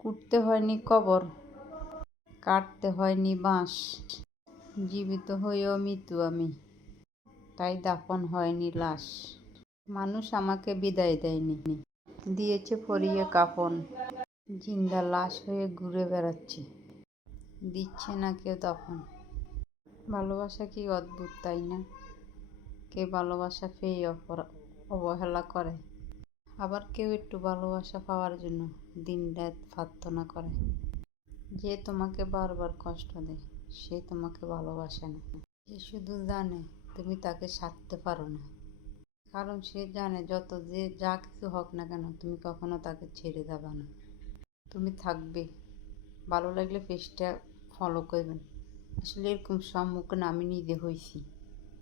কুটতে হয়নি কবর, কাটতে হয়নি বাঁশ, জীবিত হয়েও মৃত্যু আমি, তাই দাফন হয়নি লাশ। মানুষ আমাকে বিদায় দেয়নি, দিয়েছে পরিয়ে কাফন, জিন্দা লাশ হয়ে ঘুরে বেড়াচ্ছি, দিচ্ছে না কেউ দফন। ভালোবাসা কি অদ্ভুত, তাই না? কে ভালোবাসা পেয়ে অবহেলা করে, আবার কেউ একটু ভালোবাসা পাওয়ার জন্য দিনরাত প্রার্থনা করে। যে তোমাকে বারবার কষ্ট দেয় সে তোমাকে ভালোবাসে না, সে শুধু জানে তুমি তাকে ছাড়তে পারো না। কারণ সে জানে যা কিছু হোক না কেন তুমি কখনো তাকে ছেড়ে যাবে না, তুমি থাকবে। ভালো লাগলে পেজটা ফলো করবেন। আসলে এরকম সম্মুখীন আমি নিজে হয়েছি,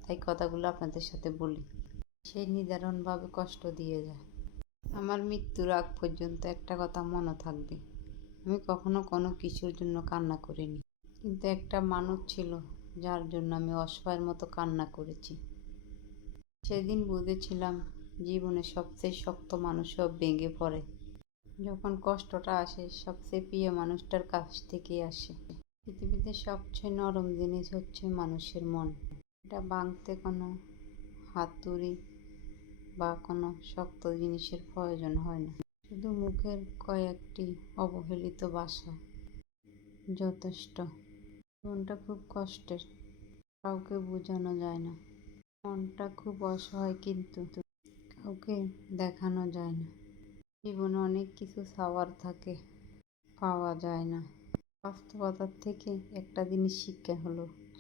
তাই কথাগুলো আপনাদের সাথে বলি। সে নিদারুণভাবে কষ্ট দিয়ে যায়। আমার মৃত্যুর আগ পর্যন্ত একটা কথা মনে থাকবে, আমি কখনো কোনো কিছুর জন্য কান্না করিনি, কিন্তু একটা মানুষ ছিল যার জন্য আমি অসহায়ের মতো কান্না করেছি। সেদিন বুঝেছিলাম জীবনের সবচেয়ে শক্ত মানুষও ভেঙে পড়ে যখন কষ্টটা আসে সবচেয়ে প্রিয় মানুষটার কাছ থেকেই আসে। পৃথিবীতে সবচেয়ে নরম জিনিস হচ্ছে মানুষের মন। এটা ভাঙতে কোনো হাতুড়ি বা কোনো শক্ত জিনিসের প্রয়োজন হয় না, শুধু মুখের কয়েকটি অবহেলিত ভাষা যথেষ্ট। মনটা খুব কষ্টের, কাউকে বোঝানো যায় না। মনটা খুব অসহায়, কিন্তু কাউকে দেখানো যায় না। জীবনে অনেক কিছু চাওয়ার থাকে, পাওয়া যায় না। বাস্তবতার থেকে একটা জিনিস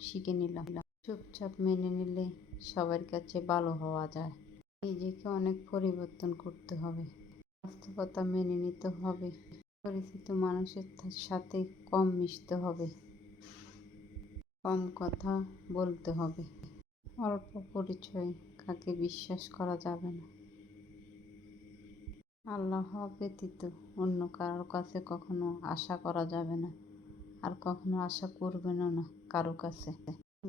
শিখে নিলাম, চুপচাপ মেনে নিলে সবার কাছে ভালো হওয়া যায়। নিজেকে অনেক পরিবর্তন করতে হবে, বাস্তবতা মেনে নিতে হবে, পরিচিত মানুষের সাথে কম মিশতে হবে, কম কথা বলতে হবে। অল্প পরিচয় কাকে বিশ্বাস করা যাবে না। আল্লাহ ব্যতীত অন্য কারোর কাছে কখনো আশা করা যাবে না, আর কখনো আশা করবেনও না কারো কাছে।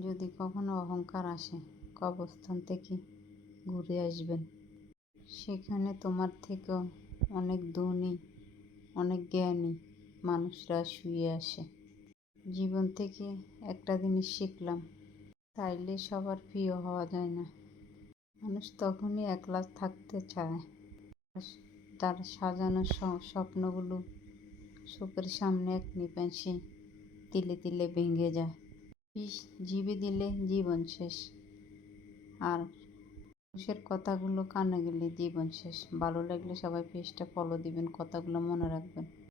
যদি কখনো অহংকার আসে, কবরস্থান থেকে ঘুরে আসবেন। সেখানে তোমার থেকেও অনেক ধনী, অনেক জ্ঞানী মানুষরা শুয়ে আসে। জীবন থেকে একটা জিনিস শিখলাম, চাইলে সবার প্রিয় হওয়া যায় না। মানুষ তখনই একলা থাকতে চায় তার সাজানো স্বপ্নগুলো চোখের সামনে এক নিমেষে তিলে তিলে ভেঙে যায়। বিষ জিভে দিলে জীবন শেষ, আর মানুষের কথাগুলো কানে গেলে জীবন শেষ। ভালো লাগলে সবাই পেজটা ফলো দিবেন, কথাগুলো মনে রাখবেন।